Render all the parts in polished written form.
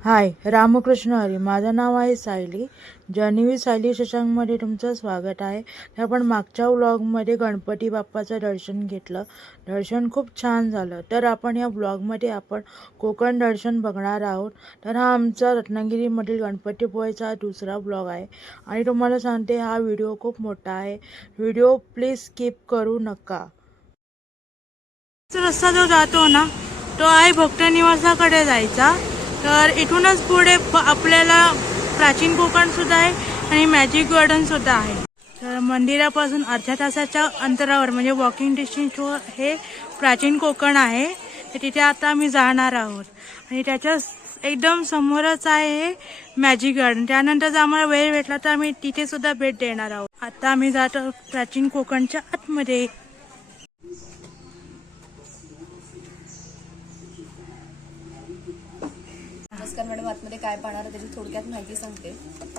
हाय, रामकृष्ण हरी. माझं नाव आहे सायली. जान्हवी सायली शशांकमध्ये तुमचं स्वागत आहे. तर आपण मागच्या व्लॉगमध्ये गणपती बाप्पाचं दर्शन घेतलं. दर्शन खूप छान झालं. तर आपण या व्लॉगमध्ये आपण कोकण दर्शन बघणार आहोत. तर हा आमचा रत्नागिरीमधील गणपतीपुळेचा दुसरा व्लॉग आहे. आणि तुम्हाला सांगते हा व्हिडिओ खूप मोठा आहे. व्हिडिओ प्लीज स्किप करू नका. रस्ता जो जातो ना तो आहे भक्त निवासाकडे जायचा. तर इथूनच पुढे आपल्याला प्राचीन कोकण सुद्धा आहे आणि मॅजिक गार्डन सुद्धा आहे. तर मंदिरापासून अर्ध्या तासाच्या अंतरावर म्हणजे वॉकिंग डिस्टन्सवर हे प्राचीन कोकण आहे. तर तिथे आता आम्ही जाणार आहोत आणि त्याच्या एकदम समोरच आहे हे मॅजिक गार्डन. त्यानंतर जर आम्हाला वेळ भेटला तर आम्ही तिथे सुद्धा भेट देणार आहोत. आता आम्ही जातो प्राचीन कोकणच्या आतमध्ये. नमस्कार मॅडम, आतमध्ये काय पाहणार आहे त्याची थोडक्यात माहिती सांगते.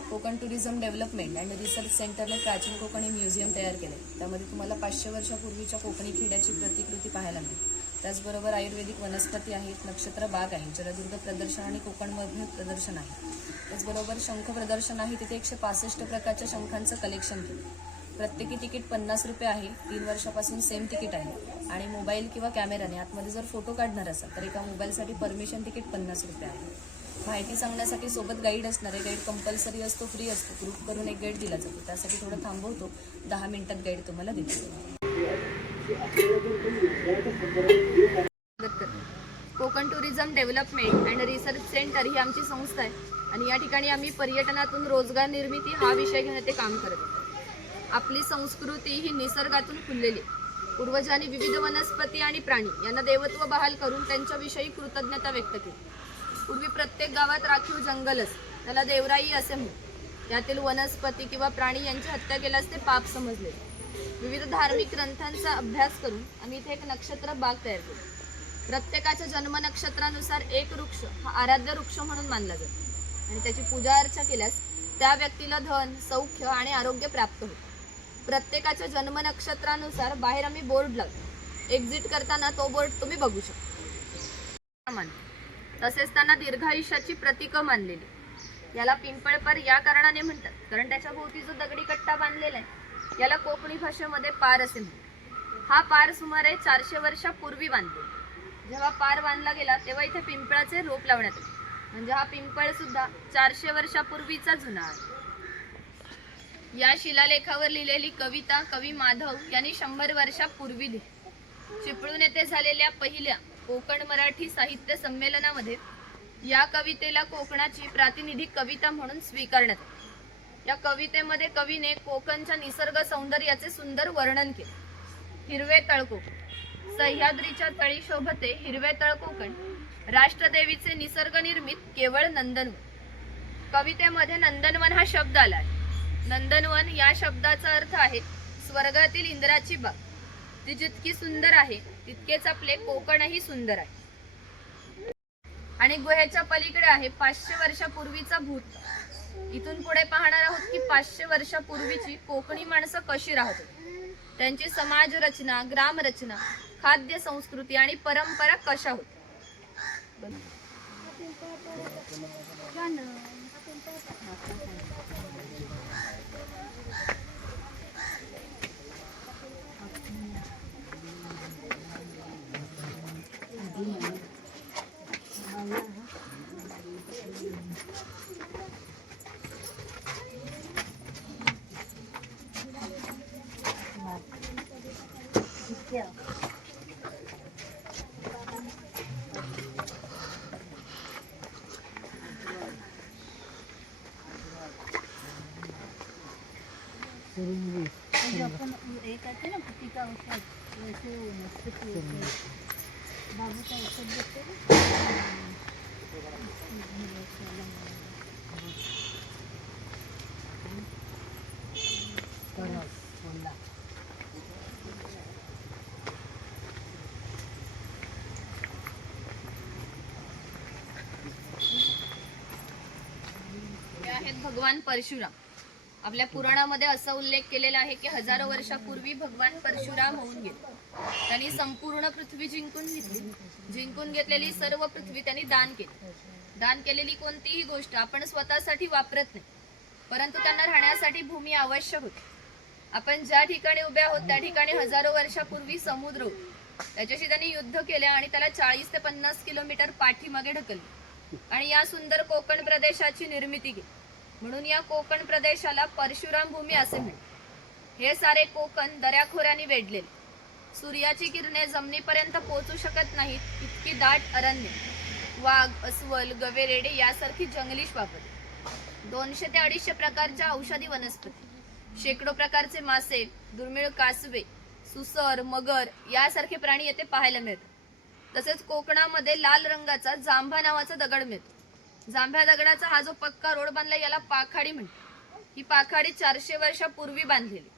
Konkan tourism development and research सेंटरने प्राचीन कोकण हे म्युझियम तयार केले. त्यामध्ये तुम्हाला 500 वर्षापूर्वीच्या कोकणी खेड्याची प्रतिकृती पाहायला मिळेल. त्याचबरोबर आयुर्वेदिक वनस्पती आहेत, नक्षत्र बाग आहे, जलदुर्ग प्रदर्शन आणि कोकणमधील प्रदर्शन आहे. त्याचबरोबर शंख प्रदर्शन आहे. तिथे 165 प्रकारच्या शंखांचं कलेक्शन केलं. प्रत्येकी तिकीट 50 रुपये आहे. 3 वर्षापासून सेम तिकीट आहे. आणि मोबाईल किंवा कॅमेराने आतमध्ये जर फोटो काढणार असाल तर एका मोबाईलसाठी परमिशन तिकीट 50 रुपये आहे. माहिती सांगण्यासाठी सोबत गाईड असणार आहे. गाईड कंपल्सरी असतो, फ्री असतो. ग्रुप करून एक गाईड दिला जातो. त्यासाठी थोडं थांबवतो. 10 मिनिटात गाईड तुम्हाला देतो. Konkan tourism development and research centre ही आमची संस्था आहे आणि या ठिकाणी आम्ही पर्यटनातून रोजगार निर्मिती हा विषय घेऊन ते काम करत आहोत. आपली संस्कृती ही निसर्गातून फुललेली. पूर्वजांनी विविध वनस्पती आणि प्राणी यांना देवत्व बहाल करून त्यांच्याविषयी कृतज्ञता व्यक्त केली. पूर्वी प्रत्येक गावात राखीव जंगलच, त्याला देवराई असे म्हणतात. यातील वनस्पती किंवा प्राणी यांची हत्या केल्यास ते पाप समजले. विविध धार्मिक ग्रंथांचा अभ्यास करून आम्ही इथे एक नक्षत्र बाग तयार केली. प्रत्येकाच्या जन्म नक्षत्रानुसार एक वृक्ष हा आराध्य वृक्ष म्हणून मानला जातो आणि त्याची पूजा अर्चा केल्यास त्या व्यक्तीला धन, सौख्य आणि आरोग्य प्राप्त होते. प्रत्येकाच्या जन्म नक्षत्रानुसार बाहेर आम्ही बोर्ड लावतो. एक्झिट करताना तो बोर्ड तुम्ही बघू शकता. तसेच त्यांना दीर्घायुष्याची प्रतीकं मानलेली. याला पिंपळपर या कारणाने म्हणतात कारण त्याच्या भोवती जो दगडी कट्टा बांधलेला आहे याला कोकणी भाषेमध्ये पार असे म्हणतात. हा पार सुमारे 400 वर्षापूर्वी बांधलेला. जेव्हा पार बांधला गेला तेव्हा इथे पिंपळाचे रोप लावण्यात आले. म्हणजे हा पिंपळ सुद्धा 400 वर्षापूर्वीचा जुना आहे. या शिलालेखावर लिहिलेली कविता कवी माधव यांनी 100 वर्षापूर्वी लिहिली. चिपळूण येथे झालेल्या पहिल्या कोकण मराठी साहित्य संमेलनामध्ये या कवितेला कोकणाची प्रातिनिधिक कविता म्हणून स्वीकारण्यात आले. या कवितेमध्ये कवीने कोकणच्या निसर्ग सौंदर्याचे सुंदर वर्णन केले. हिरवे तळकोकण, सह्याद्रीच्या तळी शोभते हिरवे तळकोकण, राष्ट्रदेवीचे निसर्ग निर्मित केवळ नंदनवन. कवितेमध्ये नंदनवन हा शब्द आला आहे. नंदनवन या शब्दाचा अर्थ आहे स्वर्गातील इंद्राची बाग. ती जितकी सुंदर आहे तितकेच आपले कोकणही सुंदर आहे. आणि गुहेच्या पलीकडे आहे 500 वर्षापूर्वीचा भूत. इथून पुढे पाहणार आहोत की 500 वर्षापूर्वीची कोकणी माणसं कशी राहत होती, त्यांची समाज रचना, ग्राम रचना, खाद्य संस्कृती आणि परंपरा कशा होत्या. आपण एक आहे ना पिका औषध वैसे वनस्पती बाबूचा औषध देते भगवान परशुराम. आपल्या पुराणामध्ये असा उल्लेख केलेला आहे की हजारो वर्षापूर्वी भगवान परशुराम होऊन गेले. त्यांनी संपूर्ण पृथ्वी जिंकून घेतली. जिंकून घेतलेली सर्व पृथ्वी त्यांनी दान केली. दान केलेली कोणतीही गोष्ट आपण स्वतःसाठी वापरत नाही, परंतु त्यांना राहण्यासाठी भूमी आवश्यक होती. आपण ज्या ठिकाणी उभे आहोत त्या ठिकाणी हजारो वर्षापूर्वी समुद्र होता. त्याच्याशी त्यांनी युद्ध केले आणि त्याला 40 ते 50 किलोमीटर पाठीमागे ढकलले आणि या सुंदर कोकण प्रदेशाची निर्मिती केली. म्हणून या कोकण प्रदेशाला परशुराम भूमी असे म्हणतात. हे सारे कोकण दऱ्याखोऱ्याने वेढलेले, सूर्याची किरणे जमिनीपर्यंत पोहोचू शकत नाहीत इतकी दाट अरण्य, वाघ, अस्वल, गवेरेडे यासारखी जंगली श्वापदे, 200 ते 250 प्रकारच्या औषधी वनस्पती, शेकडो प्रकारचे मासे, दुर्मिळ कासवे, सुसर, मगर यासारखे प्राणी येथे पाहायला मिळतात. तसेच कोकणामध्ये लाल रंगाचा जांभा नावाचा दगड मिळतो. जांभ्या दगडाचा हा जो पक्का रोड बांधला याला पाखाडी म्हणतात. ही पाखाडी 400 वर्षापूर्वी बांधलेली,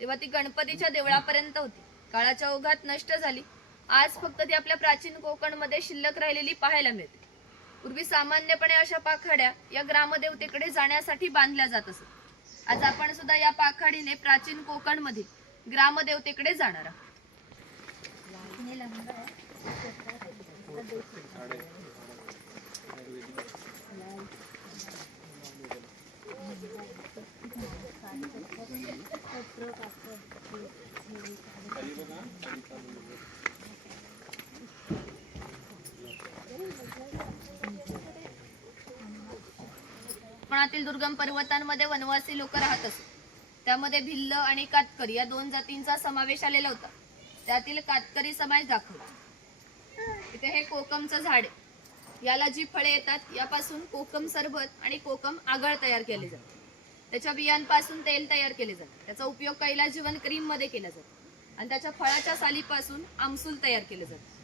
तेव्हा ती गणपतीच्या देवळापर्यंत होती. काळाच्या ओघात नष्ट झाली. आज फक्त ती आपल्या प्राचीन कोकणमध्ये शिल्लक राहिलेली पाहायला मिळते. पूर्वी सामान्यपणे अशा पाखाड्या या ग्रामदेवतेकडे जाण्यासाठी बांधल्या जात असत. आज आपण सुद्धा या पाखाडीने प्राचीन कोकणमध्ये ग्रामदेवतेकडे जाणार आहोत. कोकणातील दुर्गम पर्वतांमध्ये वनवासी लोक राहत असत. त्यामध्ये भिल्ल आणि कातकरी या 2 जातींचा समावेश आलेला होता. त्यातील कातकरी समाज दाखवला. इथे हे कोकमचं झाड आहे. याला जी फळे येतात यापासून कोकम सरबत आणि कोकम आगळ तयार केले जाते. त्याच्या बियांपासून तेल तयार केले जाते. त्याचा उपयोग कैला जीवन क्रीम मध्ये केला जातो आणि त्याच्या फळाच्या सालीपासून आमसूल तयार केले जाते.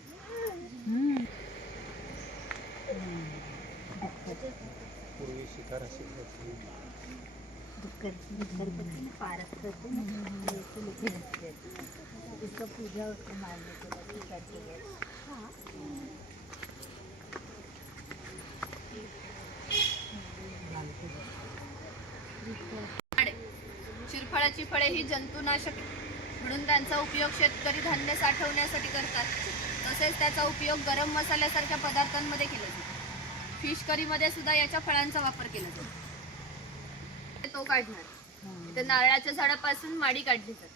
शिरफळाची फळे ही जंतुनाशक म्हणून त्यांचा उपयोग शेतकरी धान्य साठवण्यासाठी करतात. तसेच त्याचा उपयोग गरम मसाल्यासारख्या पदार्थांमध्ये केला जातो. फिश करी मध्ये सुद्धा याच्या फळांचा वापर केला जातो. तो काढणार तर नारळाच्या झाडापासून माडी काढली जाते.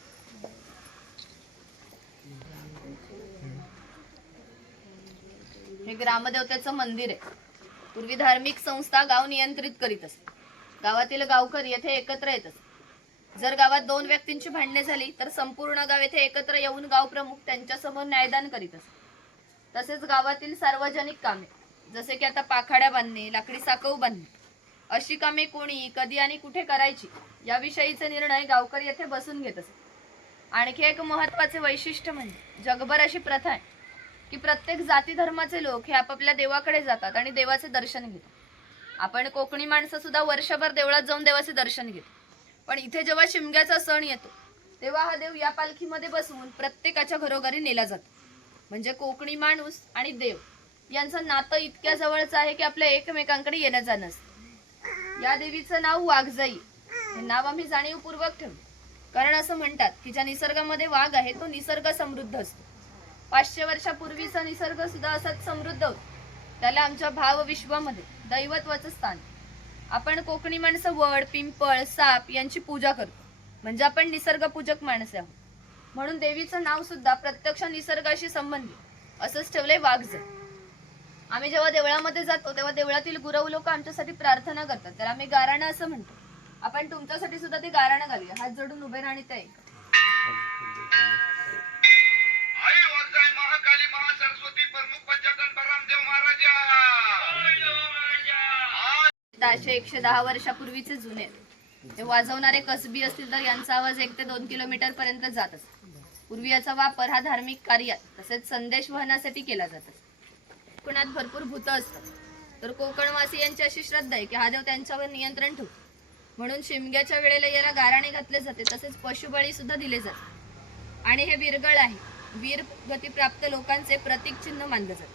हे ग्रामदेवतेचं मंदिर आहे. पूर्वी धार्मिक संस्था गाव नियंत्रित करीत असत. गावातील गावकरी येथे एकत्र येत असत. जर गावात 2 व्यक्तींची भांडणे झाली तर संपूर्ण गाव येथे एकत्र येऊन गाव प्रमुख त्यांच्यासमोर न्यायदान करीत असत. तसेच गावातील सार्वजनिक कामे जसे की आता पाखाड्या बांधणे, लाकडी साकव बांधणे अशी कामे कोणी, कधी आणि कुठे करायची याविषयीचे निर्णय गावकरी येथे बसून घेत असत. आणखी एक महत्त्वाचे वैशिष्ट्य म्हणजे जगभर अशी प्रथा आहे की प्रत्येक जाती धर्माचे लोक हे आपापल्या देवाकडे जातात आणि देवाचे दर्शन घेतात. आपण कोकणी माणसं सुद्धा वर्षभर देवळात जाऊन देवाचे दर्शन घेतो. पण इथे जेव्हा शिमग्याचा सण येतो तेव्हा हा देव या पालखीमध्ये बसवून प्रत्येकाच्या घरोघरी नेला जातो. म्हणजे कोकणी माणूस आणि देव यांचं नातं इतक्या जवळचं आहे की आपल्या एकमेकांकडे येणं जाणं असतं. या देवीचं नाव वाघजाई. हे नाव आम्ही जाणीवपूर्वक ठेवलं, कारण असं म्हणतात की ज्या निसर्गामध्ये वाघ आहे तो निसर्ग समृद्ध असतो. 500 वर्षापूर्वीचा निसर्ग सुद्धा असाच समृद्ध होता. त्याला आमच्या भावविश्वामध्ये दैवत्वाचं स्थान. आपण कोकणी माणसं वड, पिंपळ, साप यांची पूजा करतो. म्हणजे आपण निसर्गपूजक माणसे आहोत. म्हणून देवीचं नाव सुद्धा प्रत्यक्ष निसर्गाशी संबंधित असंच ठेवलंय वाघजाई. आम्ही जेव्हा देवळामध्ये जातो तेव्हा देवळातील गुरव लोक आमच्यासाठी प्रार्थना करतात. त्याला आम्ही गाराणं असं म्हणतो. आपण तुमच्यासाठी सुद्धा ते गाराणं घालूया. हात जोडून उभे राहा आणि ते ऐका. महाकाली महासरस्वती प्रमुख पंचायतन बरामदेव महाराजा 110 वर्षापूर्वीचे जुने ते वाजवणारे कसबी असतील तर यांचा आवाज 1 ते 2 किलोमीटर पर्यंत जात असतो. पूर्वी याचा वापर हा धार्मिक कार्यात तसेच संदेश वहनासाठी केला जात असतो. कोकणात भरपूर भूत असतात, तर कोकणवासियांची अशी श्रद्धा आहे की हा देव त्यांच्यावर नियंत्रण ठेवतो. म्हणून शिमग्याच्या वेळेला याला गाराणे घातले जाते. तसेच पशुबळी सुद्धा दिले जाते. आणि हे वीरगळ आहे. वीर गती प्राप्त लोकांचे प्रतीक चिन्ह मानले जाते.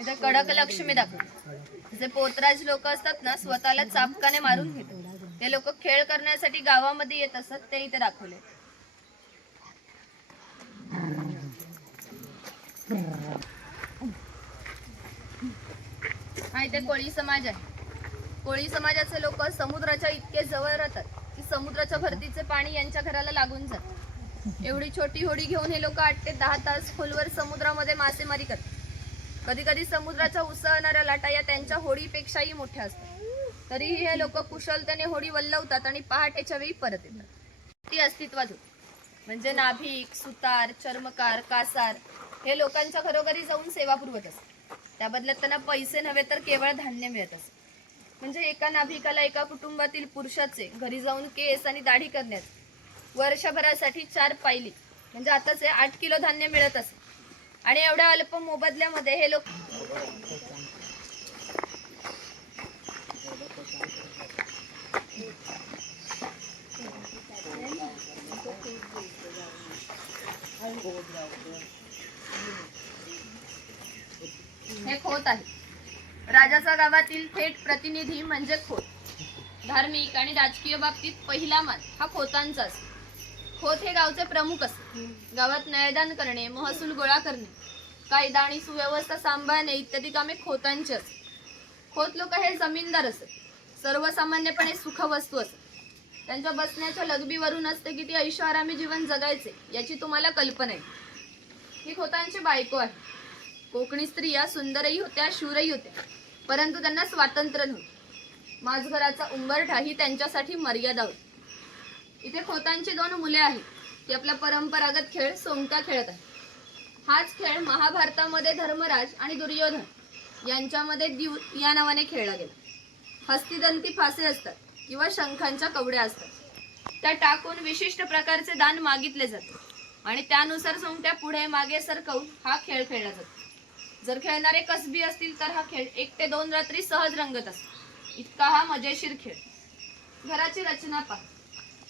इथे कडक लक्ष्मी दाखवते. जे पोतराज लोक असतात ना, स्वतःला चापकाने मारून घेतात. हे लोक खेळ करण्यासाठी गावामध्ये येत असत ते इथे दाखवले. हा इथे कोळी समाज आहे. कोळी समाजाचे लोक समुद्राच्या इतके जवळ राहतात की समुद्राच्या भरतीचे पाणी यांच्या घराला लागून जात. एवढी छोटी होडी घेऊन हे लोक 8 ते 10 तास खोलवर समुद्रामध्ये मासेमारी करतात. कधी कधी समुद्राच्या उसळणाऱ्या लाटा या त्यांच्या होडीपेक्षाही मोठ्या असतात. तरीही हे लोक कुशलतेने होडी वल्लवतात आणि पहाटेच्या वेळी परत येतात. ती अस्तित्वात होती. म्हणजे नाभिक, सुतार, चर्मकार, कासार हे लोकांच्या घरोघरी जाऊन सेवा पुरवत असतात. त्या बदल्यात त्यांना पैसे नव्हे तर केवळ धान्य मिळत असत. म्हणजे एका नाभिकाला एका कुटुंबातील पुरुषाचे घरी जाऊन केस आणि दाढी करण्यात वर्षभरासाठी 4 पायली म्हणजे आताचे 8 किलो धान्य मिळत असे. आणि एवढ्या अल्प मोबदल्यामध्ये हे लोक हे खोत आहे. राजाचा गावातील थेट प्रतिनिधी म्हणजे खोत. धार्मिक आणि राजकीय बाबतीत पहिला मान हा खोतांचा असतो. खोत हे गावचे प्रमुख असते. गावात न्यायदान करणे, महसूल गोळा करणे, कायदा आणि सुव्यवस्था सांभाळणे इत्यादी कामे खोतांची असते. खोत लोक हे जमीनदार असत. सर्वसामान्यपणे सुखवस्तू असत. त्यांच्या बसण्याच्या लगबीवरून असते की ती ऐशोआरामी जीवन जगायचे याची तुम्हाला कल्पना आहे. ही खोतांची बायको आहे. कोकणी स्त्रिया सुंदरही होत्या, शूरही होत्या, परंतु त्यांना स्वातंत्र्य नव्हते. माझघराचा उंबरठा ही त्यांच्यासाठी मर्यादा होती. इथे खोतांची 2 मुले आहेत. ती आपला परंपरागत खेळ सोंगटा खेळत आहे. हाच खेळ महाभारतामध्ये धर्मराज आणि दुर्योधन यांच्यामध्ये द्यूत या नावाने खेळला गेला. हस्तिदंती फासे असतात किंवा शंखांच्या कवड्या असतात. त्या टाकून विशिष्ट प्रकारचे दान मागितले जाते आणि त्यानुसार सोंगट्या पुढे मागे सरकवून हा खेळ खेळला जातो. जर खेळणारे कसबी असतील तर हा खेळ 1 ते 2 रात्री सहज रंगत असतो. इतका हा मजेशीर खेळ. घराची रचना पहा.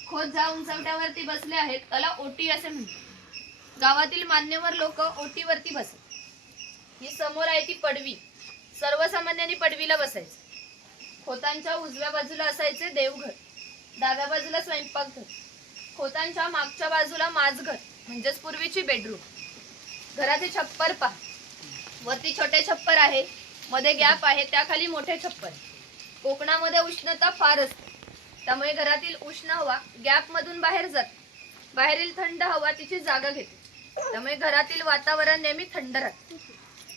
खोत ज्या उंचवट्यावरती बसले आहेत त्याला ओटी असे म्हणतात. गावातील मान्यवर लोक ओटीवरती बसत. ही समोर आहे ती पडवी. सर्वसामान्यांनी पडवीला बसायचे. खोतांच्या उजव्या बाजूला असायचे देवघर, डाव्या बाजूला स्वयंपाकघर. खोतांच्या मागच्या बाजूला माझघर म्हणजेच पूर्वीची बेडरूम. घराचे छप्पर पहा. वरती छोटे छप्पर आहे, मध्ये गॅप आहे, त्याखाली मोठे छप्पर. कोकणामध्ये उष्णता फार असते, त्यामुळे घरातील उष्ण हवा गॅप मधून बाहेर जाते. बाहेरील थंड हवा तिची जागा घेते, त्यामुळे घरातील वातावरण नेहमी थंड राहते.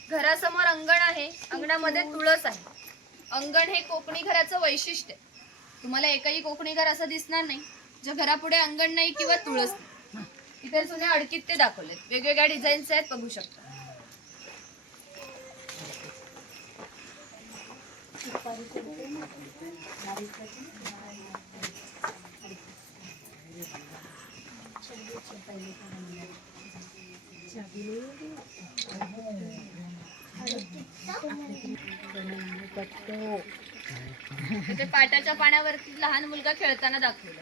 घरासमोर अंगण आहे. अंगणामध्ये तुळस आहे. अंगण हे कोकणी घराचं वैशिष्ट्य आहे. तुम्हाला एकही कोकणी घर असं दिसणार नाही जे घरापुढे अंगण नाही किंवा तुळस नाही. इथे जुने अडकीत ते दाखवलेत. वेगवेगळ्या डिझाईन्स आहेत, बघू शकता. तिथे पाटाच्या पाण्यावरती लहान मुलगा खेळताना दाखवला.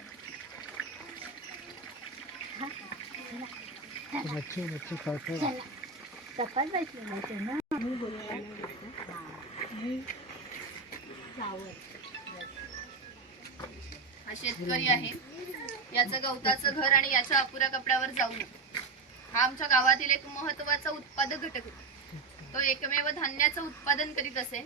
हा शेतकरी आहे. याचं गवताचं घर आणि याच्या अपुऱ्या कपड्यावर जाऊ नका. हा आमच्या गावातील एक महत्वाचा उत्पादक घटक होता. तो एकमेव धान्याचं उत्पादन करीत असे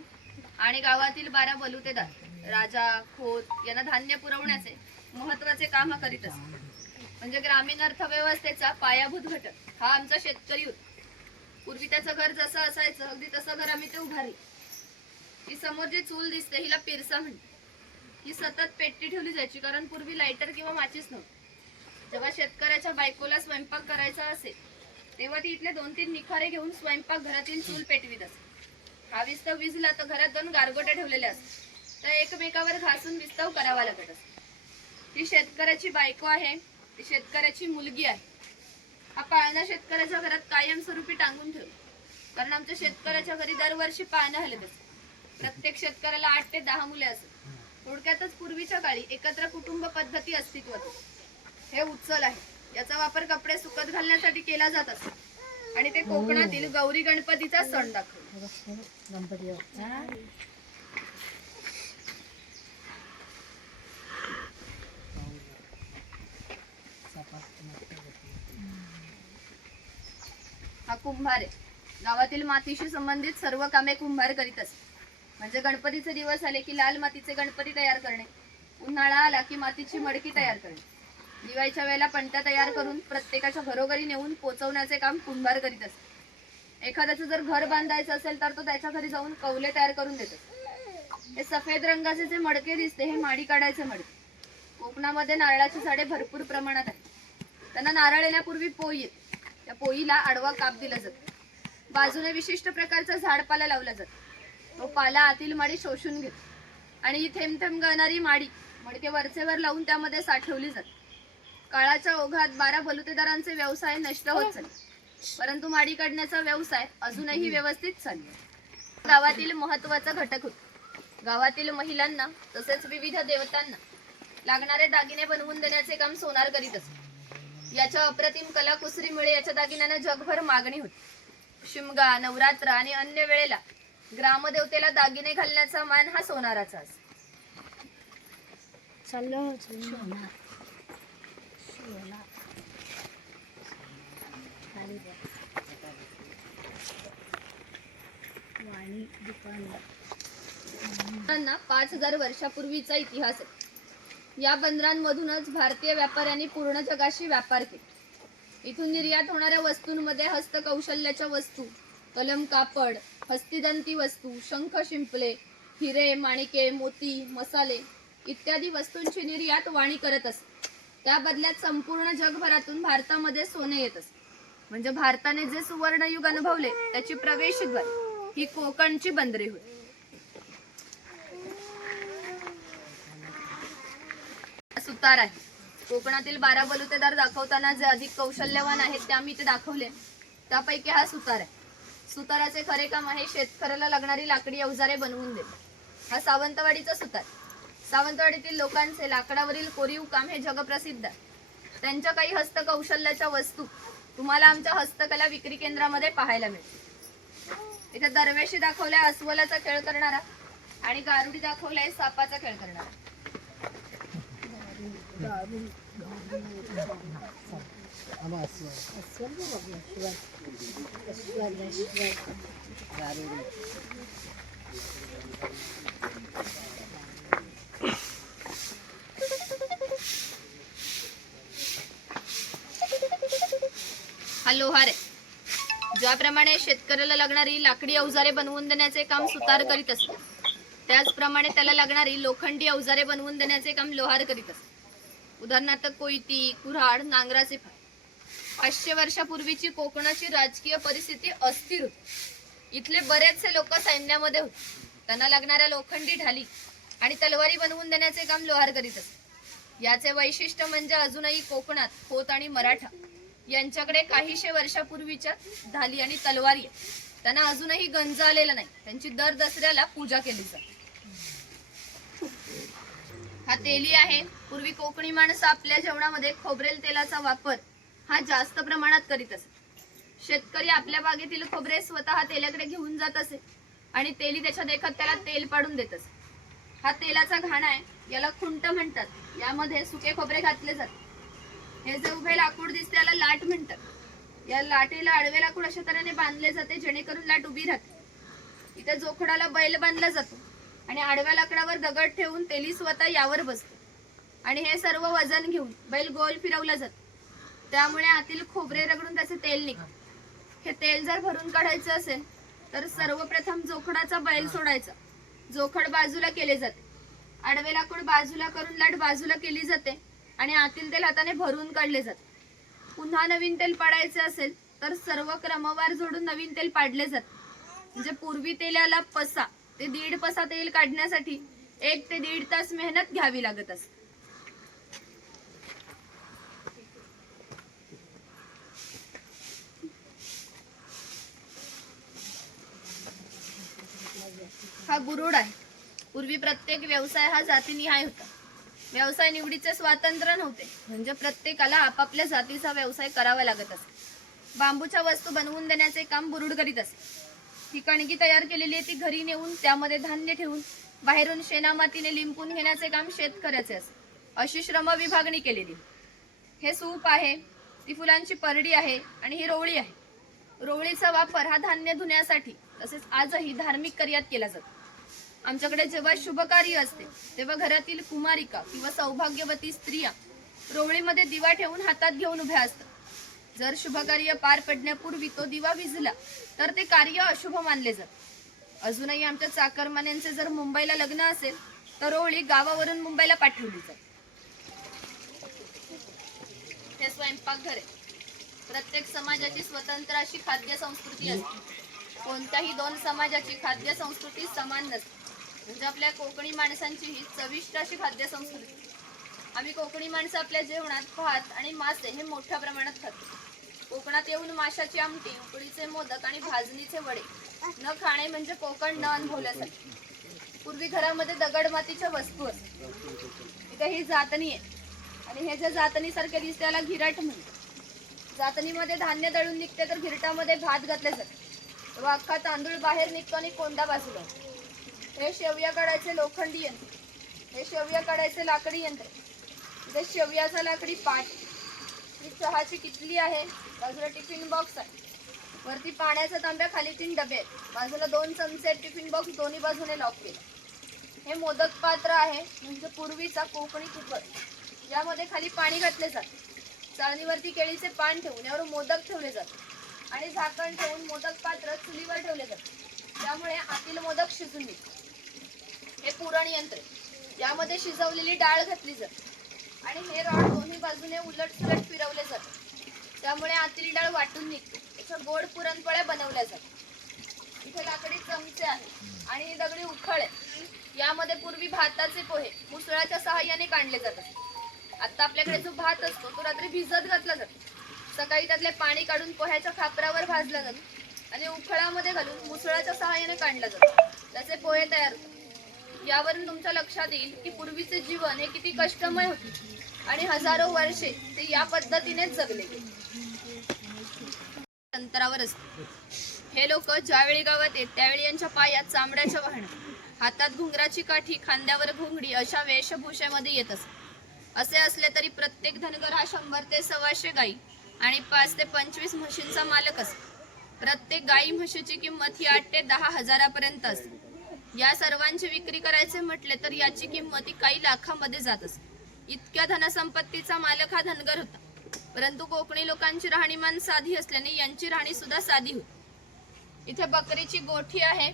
आणि गावातील 12 बलुतेदार, राजा, खोत यांना धान्य पुरवण्याचे महत्वाचे काम हा करीत असे. म्हणजे ग्रामीण अर्थव्यवस्थेचा पायाभूत घटक हा आमचा शेतकरी होता. पूर्वी त्याचं घर जसं असायचं अगदी तसं घर आम्ही ते उभारले. ही समोर जी चूल दिसते हिला पिरसा म्हणते. ही सतत पेटती ठेवली जायची, कारण पूर्वी लायटर किंवा माचीस नव्हती. जेव्हा शेतकऱ्याच्या बायकोला स्वयंपाक करायचा असेल तेव्हा ती इथले 2-3 निखारे घेऊन स्वयंपाक घरातील चूल पेटवीत असे. हा विस्तव विजला तर घरात 2 गारगोटे ठेवलेले असतात, त्या एकमेकावर घासून विस्तव करावा लागत असतो. ही शेतकऱ्याची बायको आहे, ती शेतकऱ्याची मुलगी आहे. हा पाळणा शेतकऱ्याच्या घरात कायमस्वरूपी टांगून ठेवतो, कारण आमच्या शेतकऱ्याच्या घरी दरवर्षी पाळणा हलत असते. प्रत्येक शेतकऱ्याला 8 ते 10 मुले असत. थोडक्यातच पूर्वीच्या काळी एकत्र कुटुंब पद्धती अस्तित्वात होती. हे उचल आहे. याचा वापर कपडे सुकत घालण्यासाठी केला जात असे आणि ते कोकणातील गौरी गणपतीचा सण दाखवतो. गणपती हा कुंभार आहे. गावातील मातीशी संबंधित सर्व कामे कुंभार करीत असते. म्हणजे गणपतीचे दिवस आले की लाल मातीचे गणपती तयार करणे, उन्हाळा आला की मातीची मडकी तयार करणे, दिवाळीच्या वेळेला पणत्या तयार करून प्रत्येकाच्या घरोघरी नेऊन पोचवण्याचे काम कुंभार करीत असते. एखाद्याचं जर घर बांधायचं असेल तर तो त्याच्या घरी जाऊन कौले तयार करून देत असतो. हे सफेद रंगाचे जे मडके दिसते हे माडी काढायचे मडके. कोकणामध्ये नारळाची झाडे भरपूर प्रमाणात आहेत. त्यांना नारळ येण्यापूर्वी पोई येते. त्या पोईला आडवा काप दिला जातो. बाजूने विशिष्ट प्रकारचा झाडपाला लावला जातो. तो पाला आतील माडी शोषून घेतो आणि ही थेंब थेंब गळणारी माडी मडके वरचेवर लावून त्यामध्ये साठवली जाते. काळाच्या ओघात 12 बलुतेदारांचे व्यवसाय नष्ट होत चालले, परंतु माडी काढण्याचा व्यवसाय अजूनही व्यवस्थित चालतो. गावातील महत्त्वाचा घटक होता. गावातील महिलांना तसेच विविध देवतांना लागणारे दागिने बनवून देण्याचे काम सोनार करीत असत. याच्या अप्रतिम कलाकुसरीमुळे याच्या दागिन्यांना जगभर मागणी होती. शिमगा, नवरात्र आणि अन्य वेळेला ग्रामदेवतेला दागिने घालण्याचा मान हा सोनाराचा असतो. बंदरांना 5000 वर्षापूर्वीचा इतिहास आहे. या बंदरांमधूनच भारतीय व्यापाऱ्यांनी पूर्ण जगाशी व्यापार केला. इथून निर्यात होणाऱ्या वस्तूंमध्ये हस्तकौशल्याच्या वस्तू, कलम कापड, हस्तिदंती वस्तू, शंख शिंपले, हिरे, माणिके, मोती, मसाले इत्यादी वस्तूंची निर्यात वाणी करत असते. त्या बदल्यात संपूर्ण जगभरातून भारतामध्ये सोने येत असते. म्हणजे भारताने जे सुवर्णयुग अनुभवले त्याची प्रवेशद्वार ही कोकणची बंदरे होती. सुतार आहे. कोकणातील 12 बलुतेदार दाखवताना जे अधिक कौशल्यवान आहेत ते आम्ही इथे दाखवले. त्यापैकी हा सुतार आहे. सुताराचे खरे काम आहे शेतकऱ्याला लागणारी लाकडी अवजारे बनवून देणे. हा सावंतवाडीचा सुतार. सावंतवाडीतील लोकांचे लाकडावरील कोरीव काम हे जगप्रसिद्ध आहे. त्यांच्या काही हस्तकौशल्याच्या वस्तू तुम्हाला आमच्या हस्तकला विक्री केंद्रामध्ये पाहायला मिळतील. इथे दरवेशी दाखवलाय अस्वलाचा खेळ करणारा आणि गारुडी दाखवलाय सापाचा खेळ करणारा. हा लोहार आहे. ज्याप्रमाणे शेतकऱ्याला लागणारी लाकडी अवजारे बनवून देण्याचे काम सुतार करीत असते, त्याचप्रमाणे त्याला लागणारी लोखंडी अवजारे बनवून देण्याचे काम लोहार करीत असते. उदाहरणार्थ कोयती, कुऱ्हाड, नांगराचे फार. 500 वर्षापूर्वीची कोकणाची राजकीय परिस्थिती अस्थिर होती. इथले बरेचसे लोक सैन्यामध्ये होते. त्यांना लागणाऱ्या लोखंडी ढाली आणि तलवारी बनवून देण्याचे काम लोहार करीत असते. याचे वैशिष्ट्य म्हणजे अजूनही कोकणात खोत आणि मराठा यांच्याकडे काहीशे वर्षापूर्वीच्या ढाली आणि तलवारी आहे. त्यांना अजूनही गंज आलेला नाही. त्यांची दर दसऱ्याला पूजा केली जाते. हा तेली आहे. पूर्वी कोकणी माणसं आपल्या जेवणामध्ये खोबरेल तेलाचा वापर हा जास्त प्रमाणात करीत असे. शेतकरी आपल्या बागेतील खोबरे स्वतः तेलाकडे घेऊन जात असे आणि तेली त्याच्या देखत त्याला तेल पाडून देत असे. हा तेलाचा घाणा आहे. याला खुंट म्हणतात. यामध्ये सुके खोबरे घातले जाते. हे जे उभे लाकूड दिसते याला लाट म्हणतात. या लाटेला आडवे लाकूड अशा तऱ्हेने बांधले जाते जेणेकरून लाट उभी राहते. इथे जोखडाला बैल बांधला जातो आणि आडव्या लाकडावर दगड ठेवून तेली स्वतः यावर बसते आणि हे सर्व वजन घेऊन बैल गोल फिरवला जातो. त्यामुळे आतील खोबरे रगडून त्याचे तेल निघते. हे तेल जर भरून काढायचं असेल तर सर्वप्रथम जोखडाचा बैल सोडायचा. जोखड बाजूला केले जाते. आडवे लाकूड बाजूला करून लाट बाजूला केली जाते आणि आतील तेल हाताने भरून काढले जाते. पुन्हा नवीन तेल पाडायचे असेल तर सर्व क्रमवार जोडून नवीन तेल पाडले जाते. म्हणजे पूर्वी तेलाला पसा ते 1.5 पसा तेल काढण्यासाठी 1 ते 1.5 तास मेहनत घ्यावी लागत असते. हा गुरुड आहे. पूर्वी प्रत्येक व्यवसाय हा जातीनिहाय होता. व्यवसाय निवडीचे स्वातंत्र्य नव्हते. म्हणजे प्रत्येकाला आपापल्या जातीचा व्यवसाय करावा लागत असे. बांबूच्या वस्तू बनवून देण्याचे काम बुरुड करीत असे. ही कणगी तयार केलेली आहे ती घरी नेऊन त्यामध्ये धान्य ठेवून बाहेरून शेणामातीने लिंपून घेण्याचे काम शेतकऱ्याचे असे. अशी श्रम विभागणी केलेली. हे सूप आहे, ती फुलांची परडी आहे आणि ही रोवळी आहे. रोवळीचा वापर हा धान्य धुण्यासाठी तसेच आजही धार्मिक कार्यात केला जातो. आमच्याकडे जेव्हा शुभ कार्य असते तेव्हा घरातील कुमारिका किंवा सौभाग्यवती स्त्रिया रोवळीमध्ये दिवा ठेवून हातात घेऊन उभ्या असतात. जर शुभ कार्य पार पडण्यापूर्वी तो दिवा विझला तर ते कार्य अशुभ मानले जाते. अजूनही आमच्या चाकरमान्यांचे जर मुंबईला लग्न असेल तर रोवळी गावावरून मुंबईला पाठवली जाते. हे स्वयंपाकघर आहे. प्रत्येक समाजाची स्वतंत्र अशी खाद्य संस्कृती असते. कोणत्याही दोन समाजाची खाद्य संस्कृती समान नसते. म्हणजे आपल्या कोकणी माणसांची ही चविष्ट अशी खाद्य संस्कृती. आम्ही कोकणी माणसं आपल्या जेवणात भात आणि मासे हे मोठ्या प्रमाणात खातो. कोकणात येऊन माशाची आमटी, उकडीचे मोदक आणि भाजणीचे वडे न खाणे म्हणजे कोकण न अनुभवल्यासारखे. पूर्वी घरामध्ये दगड मातीच्या वस्तू असतात. इथे ही जातणी आहे आणि हे जे जातणी सारखे दिसते त्याला घिरट म्हणतात. जातणीमध्ये धान्य दळून निघते तर घिरटामध्ये भात घातले जाते. तेव्हा अख्खा तांदूळ बाहेर निघतो आणि कोंडा बाजूला. हे शेवया काढायचे लोखंडी यंत्र, हे शेवया काढायचे लाकडी यंत्र. इथे शेवयाचा लाकडी पाट, ही चहाची किटली आहे, बाजूला टिफिन बॉक्स आहे, वरती पाण्याचा तांब्या, खाली 3 डबे आहेत, बाजूला 2 चमचे, टिफिन बॉक्स दोन्ही बाजूने लॉक केला. हे मोदक पात्र आहे म्हणजे पूर्वीचा कोकणी कुकर. यामध्ये खाली पाणी घातले जाते. चाळणीवरती केळीचे पान ठेवून यावर मोदक ठेवले जातात आणि झाकण ठेवून मोदक पात्र चुलीवर ठेवले जाते. त्यामुळे आतील मोदक शिजून निघते. हे पुरण यंत्र, यामध्ये शिजवलेली डाळ घातली जाते आणि हे रॉड दोन्ही बाजूने उलट सुलट फिरवले जाते. त्यामुळे आतील डाळ वाटून निघते. त्याच्या गोड पुरणपोळ्या बनवल्या जातात. इथे लाकडी चमचे आहेत आणि दगडी उखळ आहे. यामध्ये पूर्वी भाताचे पोहे मुसळाच्या सहाय्याने काढले जातात. आता आपल्याकडे जो भात असतो तो रात्री भिजत घातला जातो. सकाळी त्यातले पाणी काढून पोह्याच्या खापरावर भाजला जातो आणि उखळामध्ये घालून मुसळाच्या सहाय्याने काढला जातो. त्याचे पोहे तयार होतात. यावरून तुमच्या लक्षात येईल की पूर्वीचे जीवन हे किती कष्टमय होते आणि हजारो वर्षे ते या पद्धतीनेच जगले गेले. अंतरावर असते. हे लोक ज्यावेळी गावात येत त्यावेळी यांच्या पायात चामड्याच्या वाहनं, हातात घुंगराची काठी, खांद्यावर घोंगडी अशा वेशभूषेमध्ये येत असत. असे असले तरी प्रत्येक धनगर हा 100 ते 125 गाई आणि 5 ते 25 म्हशींचा मालक असतो. प्रत्येक गाई म्हशीची किंमत ही 8 ते 10 हजारापर्यंत असते. या सर्वांची विक्री करायचे म्हटले तर याची किंमत ही काही लाखामध्ये जात असते. इतक्या धनसंपत्तीचा मालक हा धनगर होता. परंतु कोकणी लोकांची राहणीमान साधी असल्याने यांची राहणी सुद्धा साधी होती. इथे बकरीची गोठी आहे.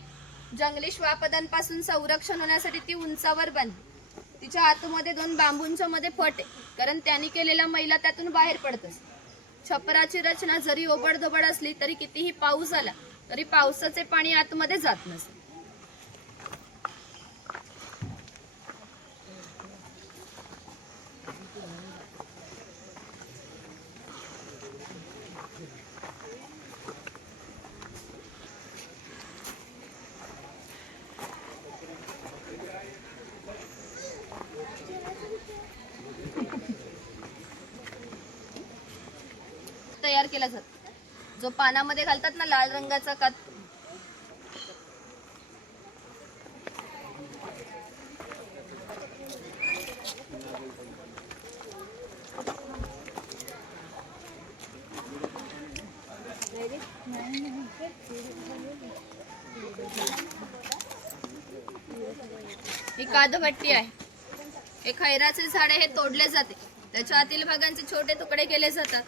जंगली श्वापदांपासून संरक्षण होण्यासाठी ती उंचावर बांधली. तिच्या आतमध्ये 2 बांबूंच्या मध्ये फट आहे, कारण त्यांनी केलेला मैला त्यातून बाहेर पडत असतो. छपराची रचना जरी ओबडधोबड असली तरी कितीही पाऊस आला तरी पावसाचे पाणी आतमध्ये जात नसते. तयार केला जातो. जो पानामध्ये घालतात ना लाल रंगाचा कात, ही कादभट्टी आहे. हे खैराचे झाड हे तोडले जाते. त्याच्या आतील भागांचे छोटे तुकडे केले जातात.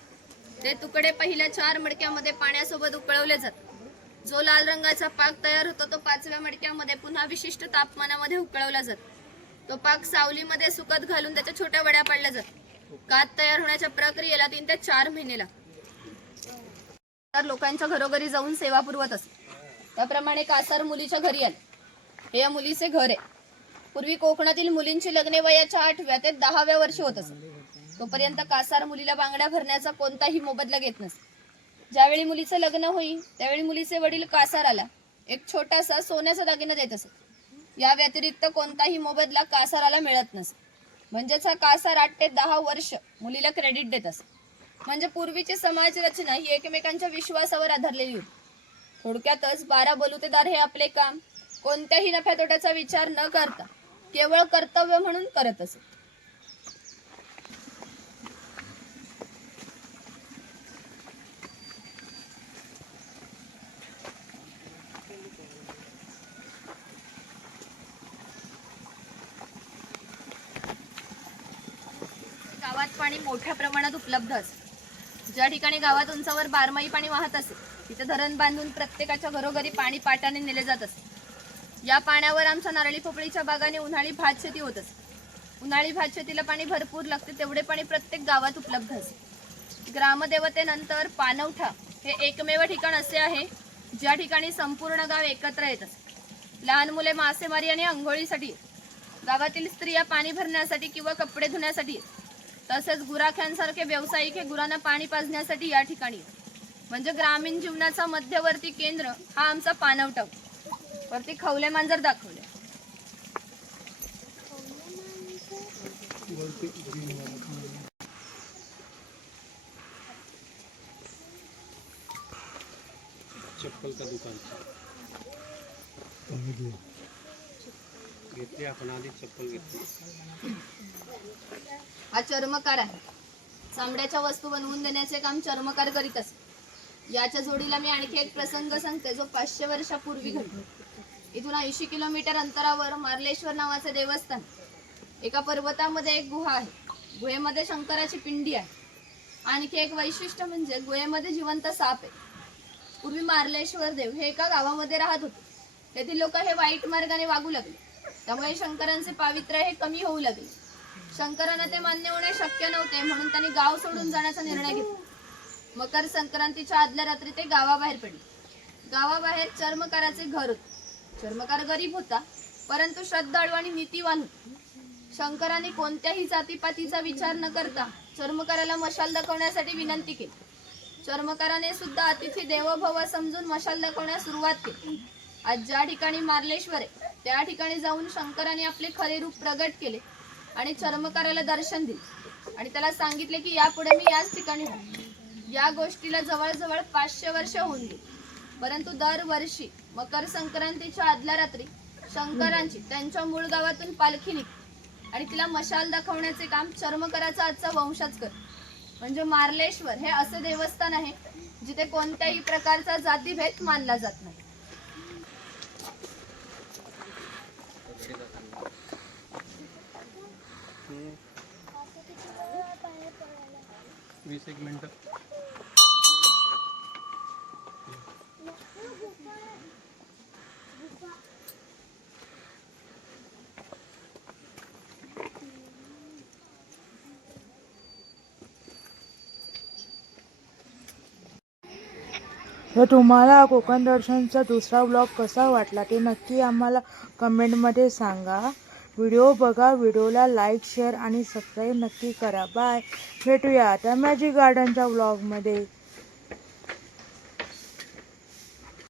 ते तुकडे पहिल्या 4 मडक्यामध्ये पाण्यासोबत उकळवले जातात. जो लाल रंगाचा पाक तयार होतो तो 5व्या मडक्यामध्ये पुन्हा विशिष्ट तापमानामध्ये उकळवला जातो. तो पाक सावलीमध्ये सुकत घालून त्याच्या छोट्या वड्या पाडल्या जातात. कात तयार होण्याच्या प्रक्रियेला 3 ते 4 महिने लागतात. लोकांच्या घरोघरी जाऊन सेवा पुरवत असत. त्याप्रमाणे कासार मुलीच्या घरी आले. हे या मुलीचे घर आहे. पूर्वी कोकणातील मुलींची लग्ने वयाच्या 8व्या ते 10व्या वर्षी होत असत. तोपर्यंत कासार मुलीला बांगड्या भरण्याचा कोणताही मोबदला घेत नसे. ज्यावेळी मुलीचं लग्न होईल त्यावेळी मुलीचे वडील कासाराला एक छोटासा सोन्याचा दागिना देत असत. या व्यतिरिक्त कोणताही मोबदला कासाराला मिळत नसे. म्हणजेच हा कासार 8 ते 10 वर्ष मुलीला क्रेडिट देत असत. म्हणजे पूर्वीची समाज रचना ही एकमेकांच्या विश्वासावर आधारलेली होती. थोडक्यातच 12 बलुतेदार हे आपले काम कोणत्याही नफ्या तोट्याचा विचार न करता केवळ कर्तव्य म्हणून करत असत. पाणी मोठ्या प्रमाणात उपलब्ध असते. ज्या ठिकाणी गावात उंचावर 12माही पाणी वाहत असेल तिथे धरण बांधून प्रत्येकाच्या घरोघरी पाणी पाटाने नेले जात असे. या पाण्यावर आमच्या नारळी पोपळीच्या बागाने उन्हाळी भात शेती होत असते. उन्हाळी भात शेतीला पाणी भरपूर लागते, तेवढे पाणी प्रत्येक गावात उपलब्ध असते. ग्रामदेवतेनंतर पाणवठा हे एकमेव ठिकाण असे आहे ज्या ठिकाणी संपूर्ण गाव एकत्र येत असते. लहान मुले मासेमारी आणि अंघोळीसाठी, गावातील स्त्रिया पाणी भरण्यासाठी किंवा कपडे धुण्यासाठी, तसेच गुराख्यांसारखे व्यावसायिक हे गुरांना पाणी पाजण्यासाठी या ठिकाणी. म्हणजे ग्रामीण जीवनाचा मध्यवर्ती केंद्र हा आमचा पाणवठा. वरती खवले मांजर दाखवले. चप्पल का दुकान घेतली आपण आधी चप्पल घेतली. हा चर्मकार आहे. चामड्याच्या वस्तू बनवून देण्याचे काम चर्मकार करीत असते. याच्या जोडीला मी आणखी एक प्रसंग सांगते जो 500 वर्षापूर्वी घडला. इथून 80 किलोमीटर अंतरावर मार्लेश्वर नावाचे देवस्थान. एका पर्वतामध्ये एक गुहा आहे. गुहेमध्ये शंकराची पिंडी आहे. आणखी एक वैशिष्ट्य म्हणजे गुहेमध्ये जिवंत साप आहे. पूर्वी मार्लेश्वर देव हे एका गावामध्ये राहत होते. तेथील लोक हे वाईट मार्गाने वागू लागले, त्यामुळे शंकरांचे पावित्र्य हे कमी होऊ लागले. शंकरांना ते मान्य होणे शक्य नव्हते, म्हणून त्यांनी गाव सोडून जाण्याचा निर्णय घेतला. मकर संक्रांतीच्या आदल्या रात्री ते गावाबाहेर पडले. गावाबाहेर चर्मकाराचे घर होते. चर्मकार गरीब होता, परंतु श्रद्धाळू आणि नीतिवान होता. शंकरांनी कोणत्याही जातीपातीचा विचार न करता चर्मकाराला मशाल दाखवण्यासाठी विनंती केली. चर्मकाराने सुद्धा अतिथी देवो भव समजून मशाल दाखवण्यास सुरुवात केली. आज ज्या ठिकाणी मार्लेश्वर आहे त्या ठिकाणी जाऊन शंकराने आपले खरे रूप प्रगट केले आणि चर्मकाराला दर्शन दिले आणि त्याला सांगितले की यापुढे मी याच ठिकाणी राहतो. या गोष्टीला जवळजवळ 500 वर्ष होऊन गेली. परंतु दरवर्षी मकर संक्रांतीच्या आदल्या रात्री शंकरांची त्यांच्या मूळ गावातून पालखी निघते आणि तिला मशाल दाखवण्याचे काम चर्मकाराचा आजचा वंशज करतो. म्हणजे मार्लेश्वर हे असे देवस्थान आहे जिथे कोणत्याही प्रकारचा जातीभेद मानला जात नाही. वीस एक मिनिटं. तर तुम्हाला कोकण दर्शनचा दुसरा ब्लॉग कसा वाटला ते नक्की आम्हाला कमेंटमध्ये सांगा. व्हिडिओ बघा, व्हिडिओला लाईक, शेअर आणि सबस्क्राईब नक्की करा. बाय. भेटूया आता मॅजिक गार्डनच्या ब्लॉगमध्ये.